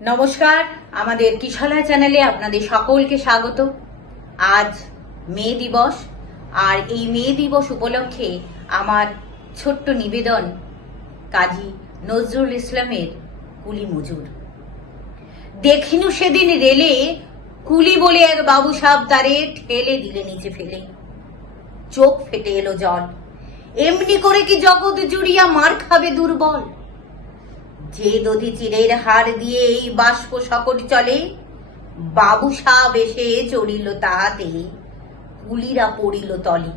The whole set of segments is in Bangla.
নমস্কার, আমাদের কিশলয় চ্যানেলে আপনাদের সকলকে স্বাগত। আজ মে দিবস, আর এই মে দিবস উপলক্ষে আমার ছোট্ট নিবেদন কাজী নজরুল ইসলামের কুলি মজুর। দেখিনু সেদিন রেলে কুলি বলে এক বাবু সাহেব তারে ঠেলে দিলে নিচে ফেলে, চোখ ফেটে এলো জল। এমনি করে কি জগৎ জুড়িয়া মার খাবে দুর্বল? যে দধি চিরের হাড় দিয়ে এই বাষ্প সকট চলে, বাবু সাহেব এসে চড়িল তাহাতে, কুলিরা পড়িল তলে।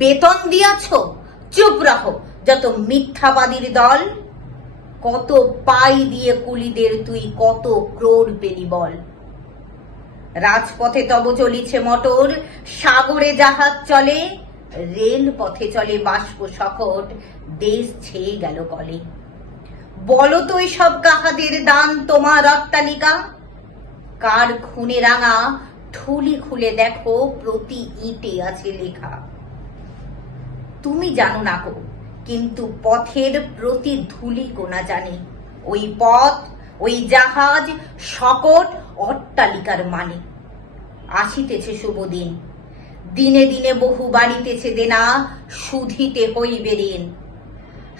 বেতন দিয়াছ, চুপ রাখো যত মিথ্যাবাদীর দল। কত পাই দিয়ে কুলিদের তুই কত ক্রোড় পেলি বল। রাজপথে তব চলিছে মটর, সাগরে জাহাজ চলে, রেল পথে চলে বাষ্প সকট, দেশ ছেয়ে গেল কলে। বলো তো এসব কাহাদের দান তোমার অট্টালিকা? কার খুনে রাঙা থলি খুলে দেখো, প্রতি ইটে আছে লেখা। তুমি জানো না কো, কিন্তু পথের প্রতি ধুলি কোনা জানে। ওই পথ, ওই জাহাজ, সকট, অট্টালিকার মানে। আসিতেছে শুভ দিন, দিনে দিনে বহু বাড়িতেছে দেনা, শুধিতে হইবে ঋণ।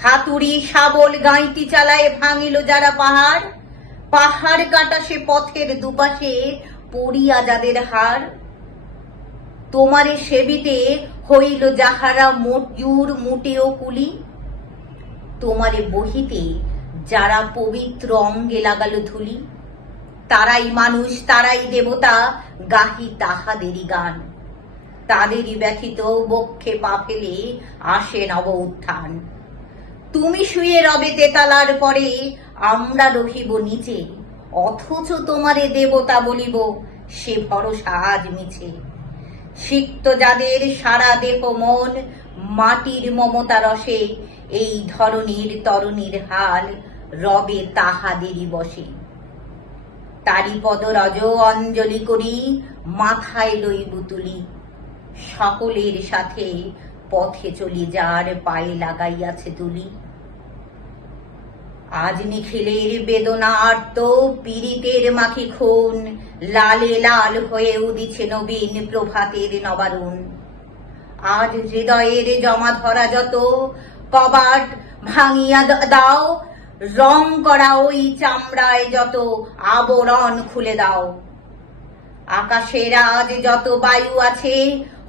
হাতুড়ি শাবল গাঁইতি চালায় ভাঙিল যারা পাহাড়, পাহাড় কাটা সে পথের দুপাশে পড়িয়া যাদের হাড়। তোমারে সেবিতে হইল যাহারা মজুর মুটেও কুলি, তোমারে বহিতে যারা পবিত্র অঙ্গে লাগালো ধুলি। তারাই মানুষ, তারাই দেবতা, গাহি তাহাদেরই গান। তাদেরই ব্যথিত বক্ষে পা ফেলে আসে নব উত্থান। তুমি শুয়ে রবে তেতালার পরে, আমরা রহিব নিচে, অথচ তোমারে দেবতা বলিব, সে ভরসা আজ মিছে। সিক্ত যাদের সারা দেহ মন মাটির মমতা রসে, এই ধরনীর তরুণীর হাল রবে তাহাদেরই বসে। তারি পদরজ অঞ্জলি করি, মাথায় লইব তুলি, সকলের সাথে পথে চলি যার পায়ে লাগাইয়াছে তুলি। আজ নিখিলের বেদনা আর্ত, পীড়িতের মাখি খুন, লালে লাল হয়ে উদিছে নবীন প্রভাতের নবারুণ। আজ হৃদয়ের জমা ধরা যত, কবাট ভাঙিয়া দাও, রং করা ওই চামড়ায় যত আবরণ খুলে দাও। আকাশের আজ যত বায়ু আছে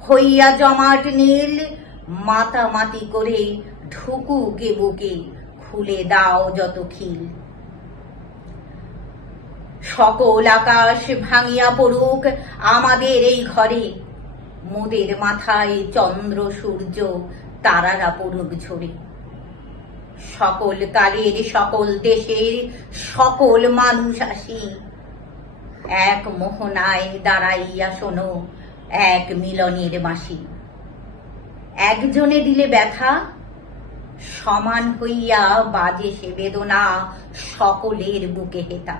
হইয়া জমাট নীল, মাতামাতি করে ঢুকুকে বুকে খুলে দাও যত খিল। সকল আকাশ ভাঙিয়া পড়ুক আমাদের এই ঘরে, মোদের মাথায় চন্দ্র সূর্য তারারা পড়ুক ঝরে। সকল কালের সকল দেশের সকল মানুষ আসি, এক মোহনায় দাঁড়াইয়া শোনো এক মিলনের বাঁশি। একজনে দিলে ব্যথা, সমান হইয়া বাজে সে বেদনা সকলের বুকে হেতা।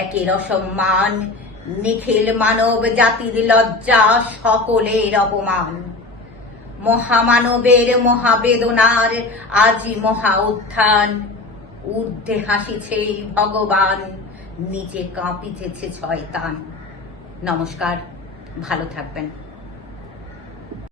একের অসম্মান, নিখিল মানব জাতির লজ্জা, সকলের অপমান। মহামানবের মহাবেদনার আজি মহা উত্থান, ঊর্ধ্বে হাসিছে ভগবান, নিচে কাঁপিতেছে শয়তান। নমস্কার, ভালো থাকবেন।